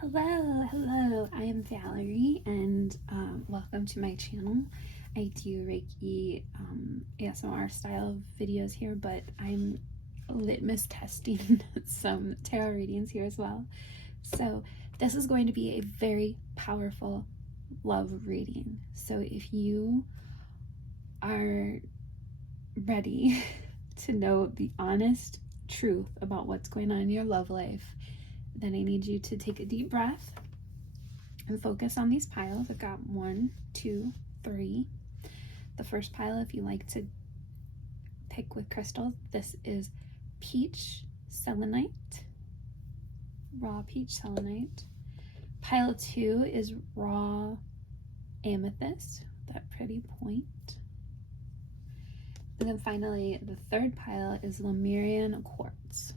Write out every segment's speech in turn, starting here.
Hello, I am Valerie, and welcome to my channel. I do Reiki ASMR style videos here, but I'm litmus testing some tarot readings here as well. So this is going to be a very powerful love reading. So if you are ready to know the honest truth about what's going on in your love life, then I need you to take a deep breath and focus on these piles. I've got 1, 2, 3. The first pile, if you like to pick with crystals, this is peach selenite, raw peach selenite. Pile 2 is raw amethyst, that pretty point. And then finally, the third pile is Lemurian quartz.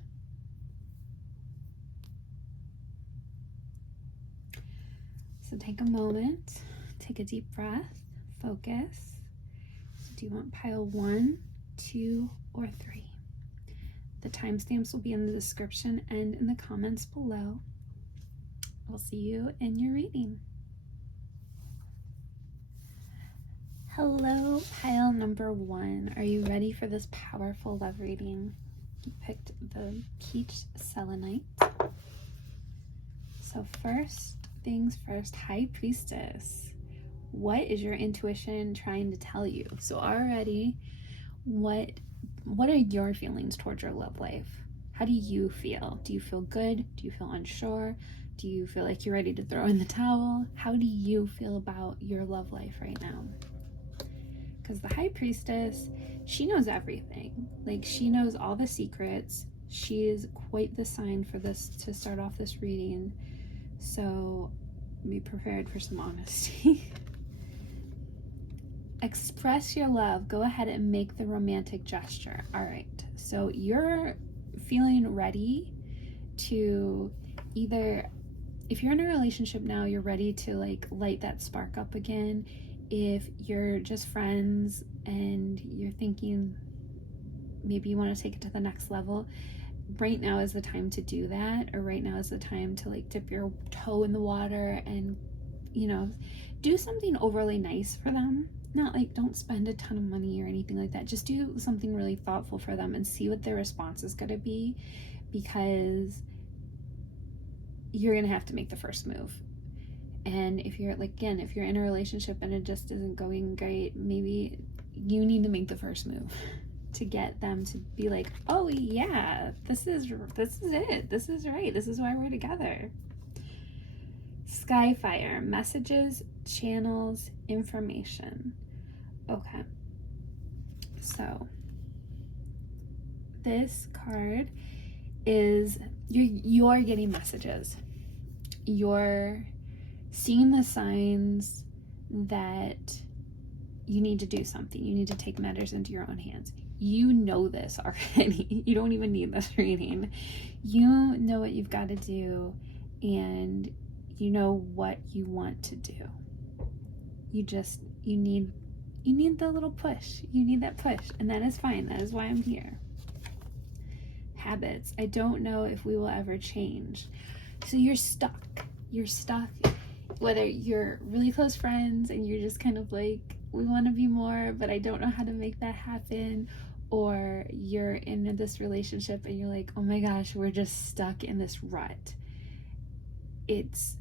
So take a moment, take a deep breath, focus. So do you want pile 1, 2, or 3? The timestamps will be in the description and in the comments below. I'll see you in your reading. Hello, pile number 1. Are you ready for this powerful love reading? You picked the peach selenite. So first things first, High Priestess. What is your intuition trying to tell you? So already, what are your feelings towards your love life? How do you feel? Do you feel good? Do you feel unsure? Do you feel like you're ready to throw in the towel? How do you feel about your love life right now? Because the High Priestess, she knows everything. Like, she knows all the secrets. She is quite the sign for this to start off this reading. So be prepared for some honesty. Express your love. Go ahead and make the romantic gesture. All right. So you're feeling ready to either, if you're in a relationship now, you're ready to like light that spark up again. If you're just friends and you're thinking maybe you want to take it to the next level, right now is the time to do that, or right now is the time to like dip your toe in the water and, you know, do something overly nice for them. Not like, don't spend a ton of money or anything like that. Just do something really thoughtful for them and see what their response is going to be, because you're going to have to make the first move. And if you're like, again, if you're in a relationship and it just isn't going great, maybe you need to make the first move to get them to be like, oh yeah, this is it, this is right, this is why we're together. Skyfire, messages, channels, information. Okay, so this card is you're getting messages. You're seeing the signs that you need to do something. You need to take matters into your own hands. You know this already. You don't even need this reading. You know what you've got to do, and you know what you want to do. You need the little push. You need that push, and that is fine. That is why I'm here. Habits. I don't know if we will ever change. So you're stuck. You're stuck. Whether you're really close friends and you're just kind of like, we want to be more, but I don't know how to make that happen. Or you're in this relationship and you're like, oh my gosh, we're just stuck in this rut. It's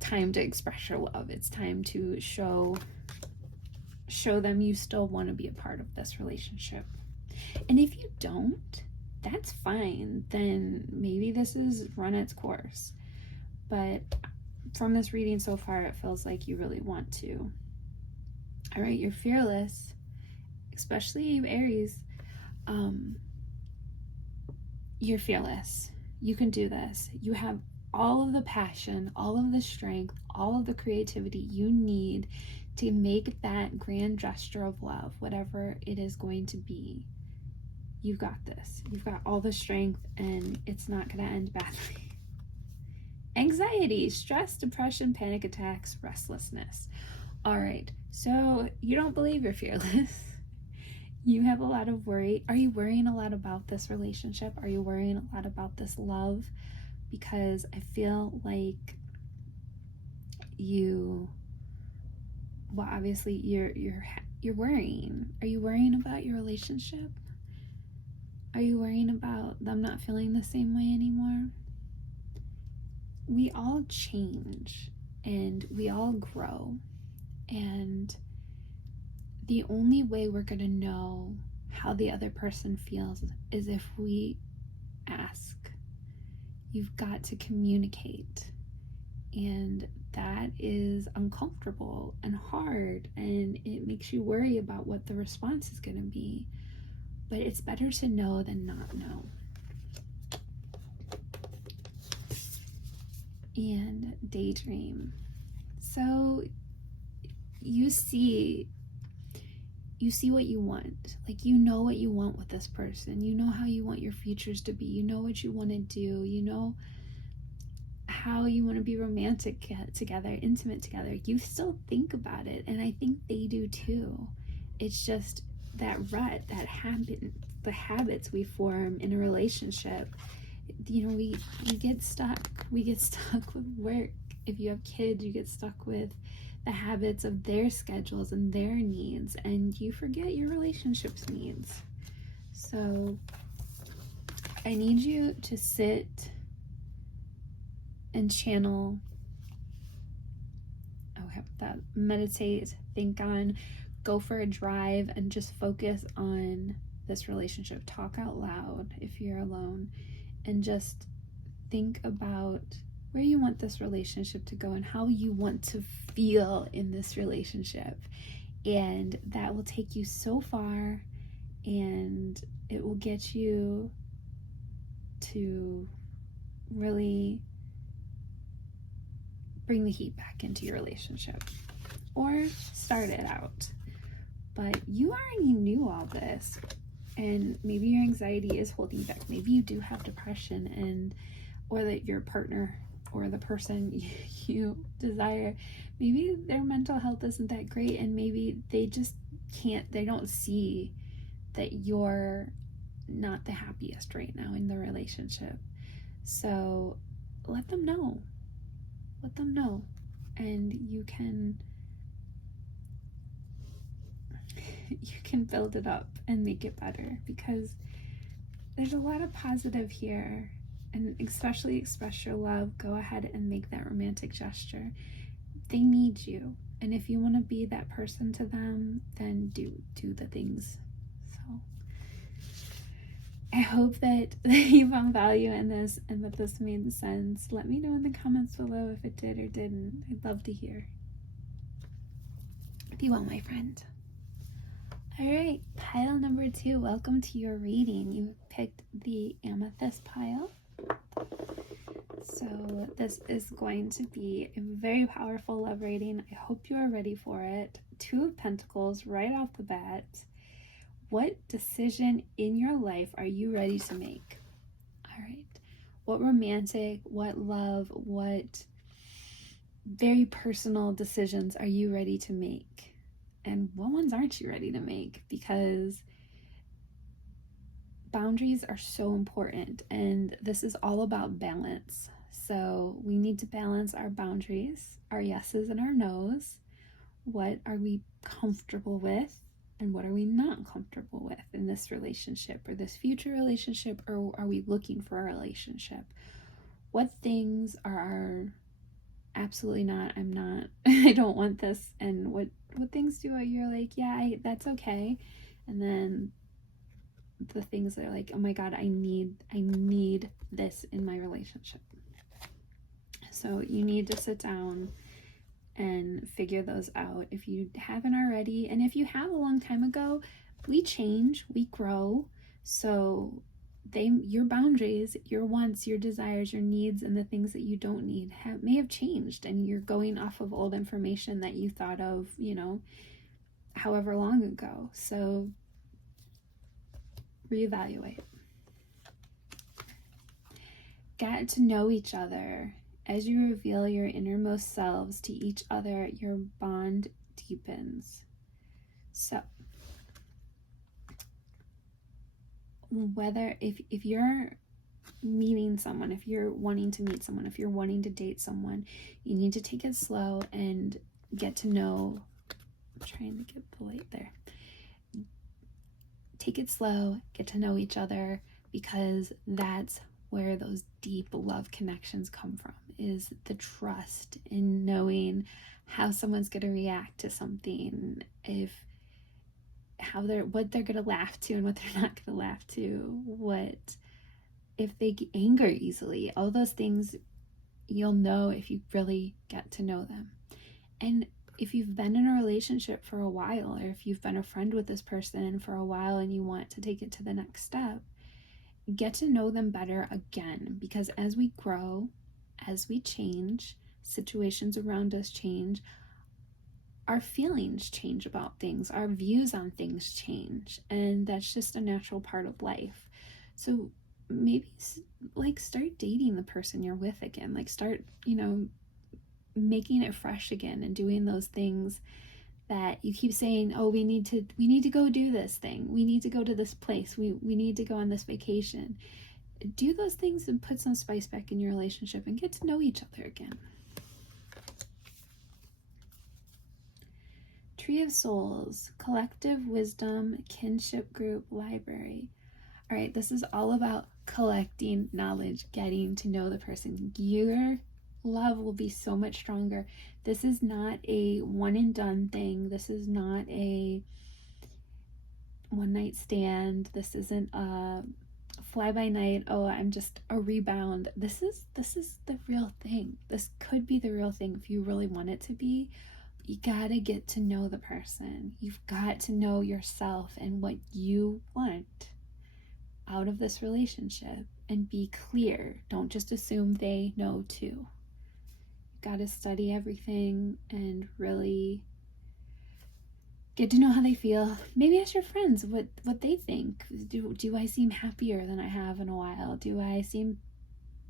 time to express your love. It's time to show them you still want to be a part of this relationship. And if you don't, that's fine. Then maybe this is run its course. But from this reading so far, it feels like you really want to. All right, you're fearless, especially you Aries. You're fearless. You can do this. You have all of the passion, all of the strength, all of the creativity you need to make that grand gesture of love, whatever it is going to be. You've got this. You've got all the strength, and it's not going to end badly. Anxiety, stress, depression, panic attacks, restlessness. All right, so you don't believe you're fearless. You have a lot of worry. Are you worrying a lot about this relationship? Are you worrying a lot about this love? because I feel like obviously you're worrying. Are you worrying about your relationship? Are you worrying about them not feeling the same way anymore? We all change and we all grow, and the only way we're going to know how the other person feels is if we ask. You've got to communicate, and that is uncomfortable and hard, and it makes you worry about what the response is going to be. But it's better to know than not know. And daydream. So you see what you want. Like, you know what you want with this person. You know how you want your futures to be. You know what you want to do. You know how you want to be romantic together, intimate together. You still think about it, and I think they do too. It's just that rut, that habit, the habits we form in a relationship. You know, we get stuck. We get stuck with work. If you have kids, you get stuck with the habits of their schedules and their needs, and you forget your relationship's needs. So I need you to sit and channel, meditate, think on, go for a drive, and just focus on this relationship. Talk out loud if you're alone, and just think about where you want this relationship to go and how you want to feel in this relationship. And that will take you so far, and it will get you to really bring the heat back into your relationship, or start it out. But you already knew all this, and maybe your anxiety is holding you back. Maybe you do have depression, or that your partner or the person you desire, maybe their mental health isn't that great, and maybe they just they don't see that you're not the happiest right now in the relationship. So let them know, and you can build it up and make it better, because there's a lot of positive here. And especially express your love. Go ahead and make that romantic gesture. They need you, and if you want to be that person to them, then do the things. So I hope that you found value in this and that this made sense. Let me know in the comments below if it did or didn't. I'd love to hear. Be well, my friend. All right, pile number 2. Welcome to your reading. You picked the amethyst pile. So this is going to be a very powerful love reading. I hope you are ready for it. 2 of Pentacles right off the bat. What decision in your life are you ready to make? All right. What romantic, what love, what very personal decisions are you ready to make? And what ones aren't you ready to make? Because boundaries are so important, and this is all about balance. So we need to balance our boundaries, our yeses and our nos. What are we comfortable with, and what are we not comfortable with in this relationship or this future relationship, or are we looking for a relationship? What things are absolutely not, I'm not, I don't want this, and what things do you're like, yeah, that's okay. And then the things that are like, oh my god, I need this in my relationship. So you need to sit down and figure those out if you haven't already. And if you have a long time ago, we change, we grow. So your boundaries, your wants, your desires, your needs, and the things that you don't need may have changed, and you're going off of old information that you thought of, however long ago. So reevaluate. Get to know each other. As you reveal your innermost selves to each other, your bond deepens. So whether if you're meeting someone, if you're wanting to meet someone, if you're wanting to date someone, you need to take it slow and get to know. I'm trying to get the light there. Take it slow, get to know each other, because that's where those deep love connections come from, is the trust in knowing how someone's going to react to something, what they're going to laugh to and what they're not going to laugh to, what if they get anger easily. All those things you'll know if you really get to know them. And if you've been in a relationship for a while, or if you've been a friend with this person for a while and you want to take it to the next step, get to know them better again, because as we grow, as we change, situations around us change, our feelings change about things, our views on things change, and that's just a natural part of life. So maybe start dating the person you're with again, start, making it fresh again and doing those things that you keep saying, oh, we need to go do this thing, we need to go to this place, we need to go on this vacation. Do those things and put some spice back in your relationship and get to know each other again. Tree of Souls, collective wisdom, kinship group, library. All right, this is all about collecting knowledge, getting to know the person. Your love will be so much stronger. This is not a one and done thing. This is not a one night stand. This isn't a fly by night. Oh, I'm just a rebound. This is the real thing. This could be the real thing if you really want it to be. You gotta get to know the person. You've got to know yourself and what you want out of this relationship, and be clear. Don't just assume they know too. You gotta study everything and really get to know how they feel. Maybe ask your friends what they think. Do I seem happier than I have in a while? Do I seem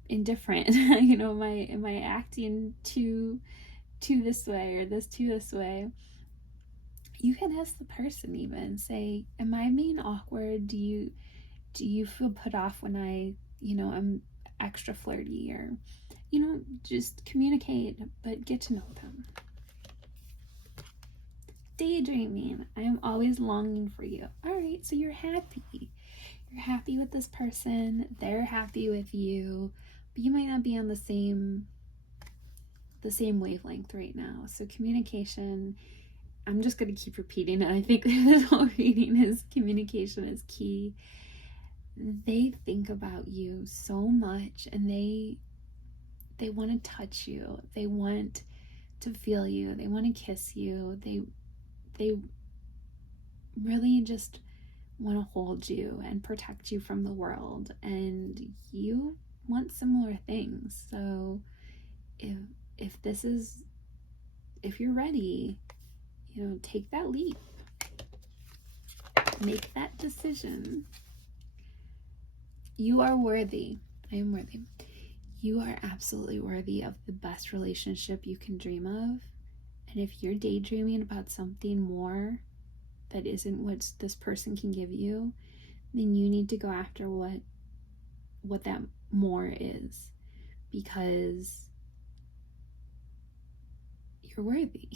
indifferent? Am I acting too this way, or this way? You can ask the person, even say, am I being awkward? Do you feel put off when I'm extra flirty? Or just communicate, but get to know them. Daydreaming, I am always longing for you. All right, so you're happy with this person, they're happy with you, but you might not be on the same wavelength right now. So communication, I'm just going to keep repeating it. I think this whole reading is communication is key. They think about you so much, and they want to touch you, they want to feel you, they want to kiss you, they really just want to hold you and protect you from the world, and you want similar things. So if you're ready, take that leap, make that decision. You are worthy. I am worthy. You are absolutely worthy of the best relationship you can dream of. And if you're daydreaming about something more that isn't what this person can give you, then you need to go after what that more is, because you're worthy.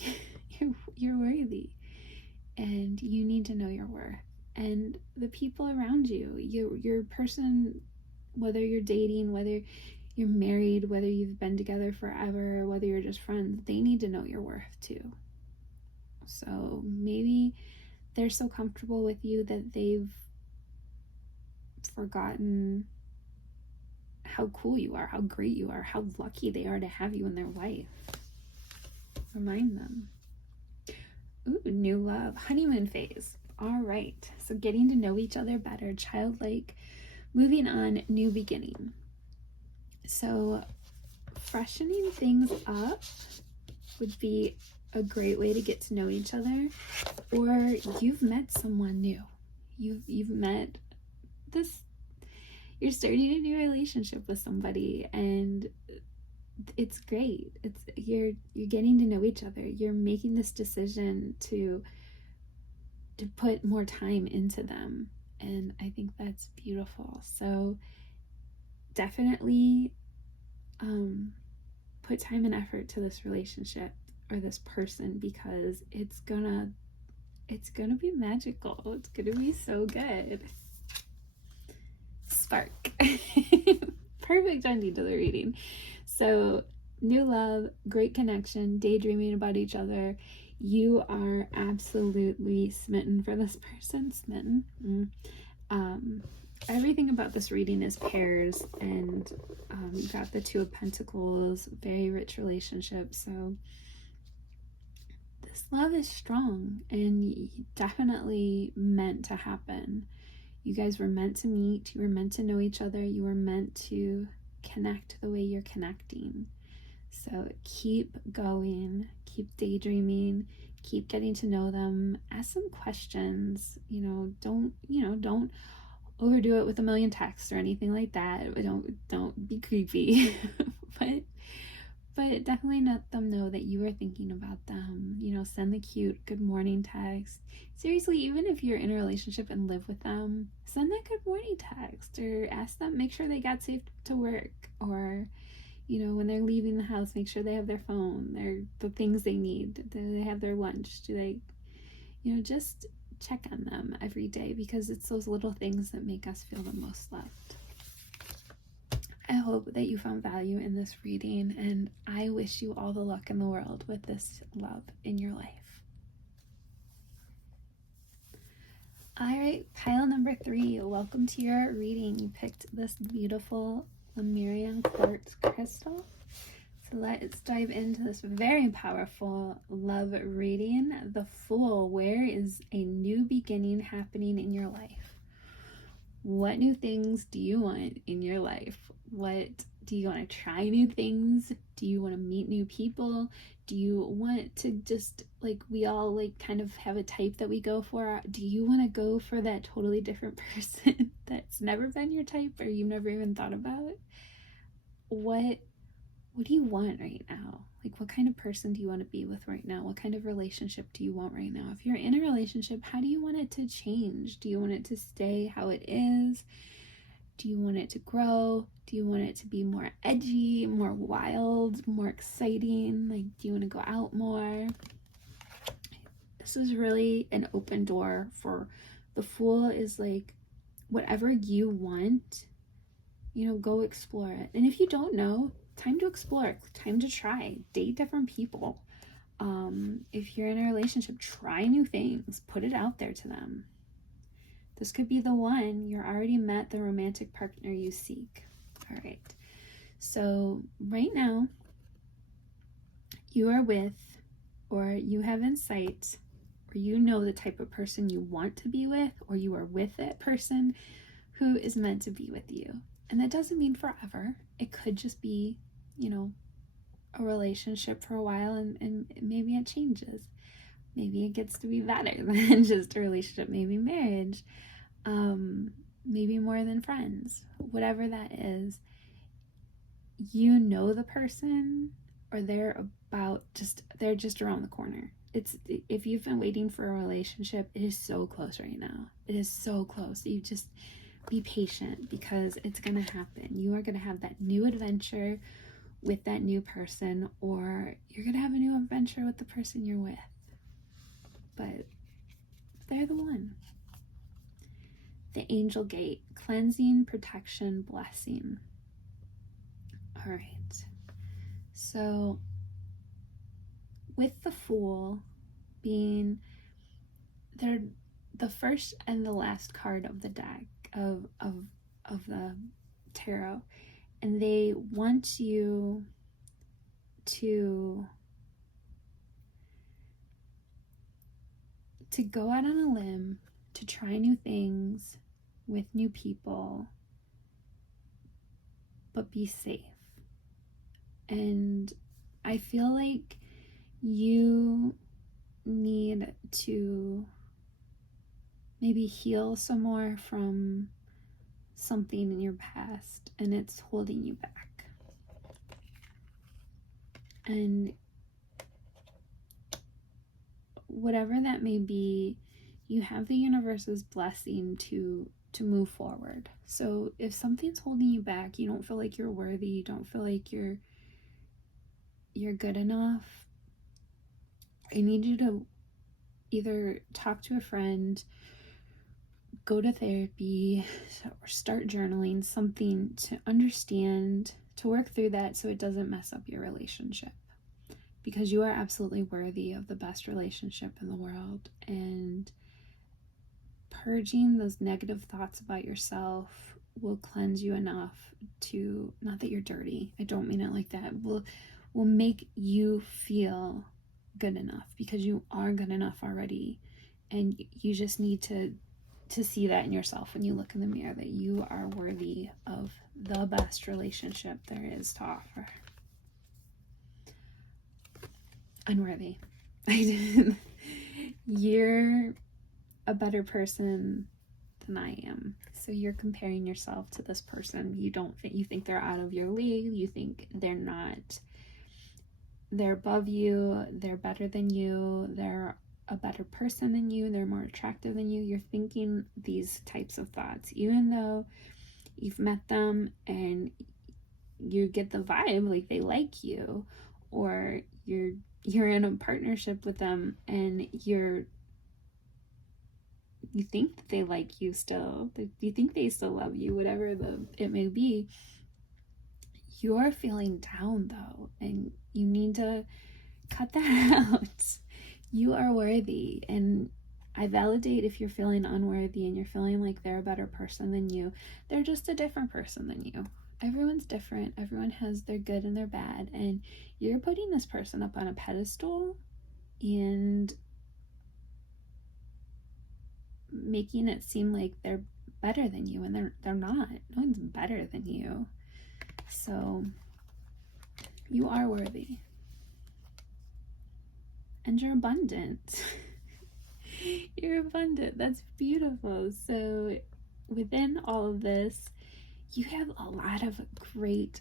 You're worthy, and you need to know your worth. And the people around you, your person, whether you're dating, whether you're married, whether you've been together forever, whether you're just friends, they need to know your worth too. So maybe they're so comfortable with you that they've forgotten how cool you are, how great you are, how lucky they are to have you in their life. Remind them. Ooh, new love, honeymoon phase. All right, so getting to know each other better, childlike, moving on, new beginning. So freshening things up would be a great way to get to know each other. Or you've met someone new. You've met this, you're starting a new relationship with somebody, and it's great. You're getting to know each other. You're making this decision to put more time into them, and I think that's beautiful. So definitely put time and effort to this relationship or this person, because it's gonna be magical. It's gonna be so good. Spark. Perfect ending to the reading. So, new love, great connection, daydreaming about each other. You are absolutely smitten for this person. Smitten. Everything about this reading is pairs, and you got the Two of Pentacles, very rich relationship. So this love is strong and definitely meant to happen. You guys were meant to meet. You were meant to know each other. You were meant to connect the way you're connecting. So keep going, keep daydreaming, keep getting to know them. Ask some questions. Don't overdo it with a million texts or anything like that. Don't be creepy. but definitely let them know that you are thinking about them. Send the cute good morning text. Seriously, even if you're in a relationship and live with them, send that good morning text, or ask them, make sure they got safe to work, or when they're leaving the house, make sure they have their phone, the things they need. Do they have their lunch? Do they, just check on them every day, because it's those little things that make us feel the most loved. I hope that you found value in this reading, and I wish you all the luck in the world with this love in your life. All right, pile number 3. Welcome to your reading. You picked this beautiful Lemurian quartz crystal. So let's dive into this very powerful love reading. The Fool. Where is a new beginning happening in your life? What new things do you want in your life? What do you want to try? New things? Do you want to meet new people? Do you want to just, we all kind of have a type that we go for? Do you want to go for that totally different person that's never been your type, or you've never even thought about? What do you want right now? What kind of person do you want to be with right now? What kind of relationship do you want right now? If you're in a relationship, how do you want it to change? Do you want it to stay how it is? Do you want it to grow? Do you want it to be more edgy, more wild, more exciting? Do you want to go out more? This is really an open door for the Fool. Is whatever you want, go explore it. And if you don't know, time to explore, time to try, date different people. If you're in a relationship, try new things, put it out there to them. This could be the one. You're already met the romantic partner you seek. All right. So right now, you are with, or you have in sight, or the type of person you want to be with, or you are with that person who is meant to be with you. And that doesn't mean forever. It could just be, a relationship for a while, and maybe it changes. Maybe it gets to be better than just a relationship, maybe marriage, maybe more than friends, whatever that is. The person, or they're just around the corner. If you've been waiting for a relationship, it is so close right now. It is so close. You just be patient, because it's going to happen. You are going to have that new adventure with that new person, or you're going to have a new adventure with the person you're with. But they're the one. The Angel Gate. Cleansing, protection, blessing. All right. So with the Fool being the first and the last card of the deck of the tarot, and they want you to go out on a limb, to try new things with new people, but be safe. And I feel like you need to maybe heal some more from something in your past, and it's holding you back. And whatever that may be, you have the universe's blessing to to move forward. So if something's holding you back, you don't feel like you're worthy, you don't feel like you're good enough, I need you to either talk to a friend, go to therapy, or start journaling, something to understand, to work through that so it doesn't mess up your relationship. Because you are absolutely worthy of the best relationship in the world. And purging those negative thoughts about yourself will cleanse you enough to, not that you're dirty, I don't mean it like that, will make you feel good enough, because you are good enough already. And you just need to see that in yourself when you look in the mirror, that you are worthy of the best relationship there is to offer. Unworthy. You're a better person than I am. So you're comparing yourself to this person. You think they're out of your league. You think they're not. They're above you. They're better than you. They're a better person than you. They're more attractive than you. You're thinking these types of thoughts, even though you've met them and you get the vibe like they like you, or you're in a partnership with them and you think that they like you still, you think they still love you, whatever it may be. You're feeling down though, and you need to cut that out. You are worthy, and I validate if you're feeling unworthy and you're feeling like they're a better person than you. They're just a different person than you. Everyone's different. Everyone has their good and their bad, and you're putting this person up on a pedestal and making it seem like they're better than you, and they're not. No one's better than you. So you are worthy, and you're abundant. You're abundant. That's beautiful. So within all of this, you have a lot of great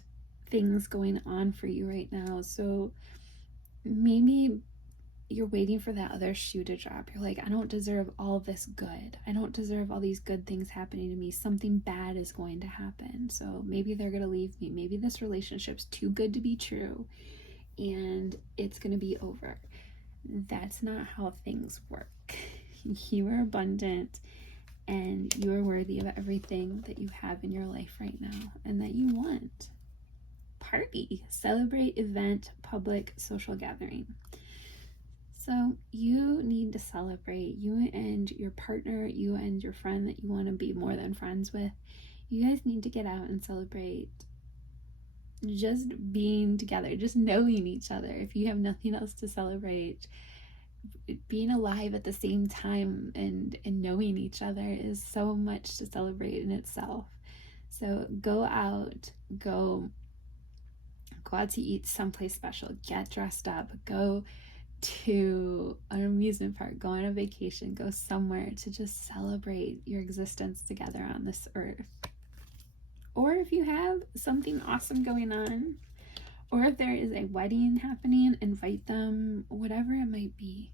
things going on for you right now. So maybe you're waiting for that other shoe to drop. You're like, I don't deserve all this good. I don't deserve all these good things happening to me. Something bad is going to happen. So maybe they're going to leave me. Maybe this relationship's too good to be true and it's going to be over. That's not how things work. You are abundant and you are worthy of everything that you have in your life right now and that you want. Party, celebrate, event, public, social gathering. So you need to celebrate. You and your partner, you and your friend that you want to be more than friends with, you guys need to get out and celebrate just being together, just knowing each other. If you have nothing else to celebrate, being alive at the same time and knowing each other is so much to celebrate in itself. So go out to eat someplace special, get dressed up, go to an amusement park, go on a vacation, go somewhere to just celebrate your existence together on this earth. Or if you have something awesome going on, or if there is a wedding happening, invite them, whatever it might be.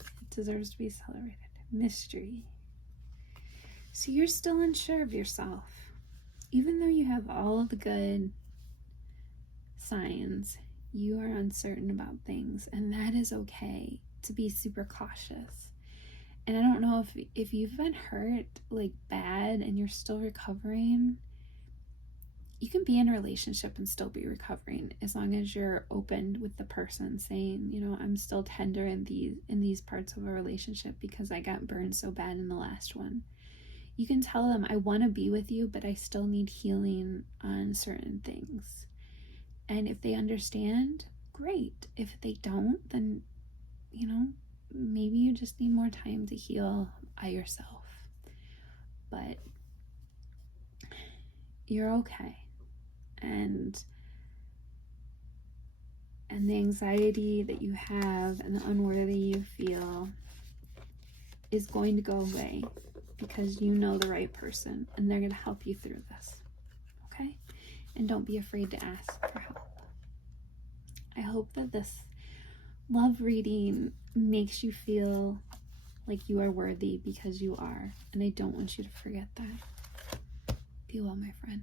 It deserves to be celebrated. Mystery. So you're still unsure of yourself. Even though you have all of the good signs, you are uncertain about things, and that is okay to be super cautious. And I don't know if you've been hurt like bad and you're still recovering, you can be in a relationship and still be recovering as long as you're open with the person, saying, you know, I'm still tender in these parts of a relationship because I got burned so bad in the last one. You can tell them, I want to be with you, but I still need healing on certain things. And if they understand, great. If they don't, then, you know, maybe you just need more time to heal by yourself. But you're okay. And the anxiety that you have and the unworthy you feel is going to go away because you know the right person and they're going to help you through this. Okay? And don't be afraid to ask for help. I hope that this love reading makes you feel Like, you are worthy because you are. And I don't want you to forget that. Be well, my friend.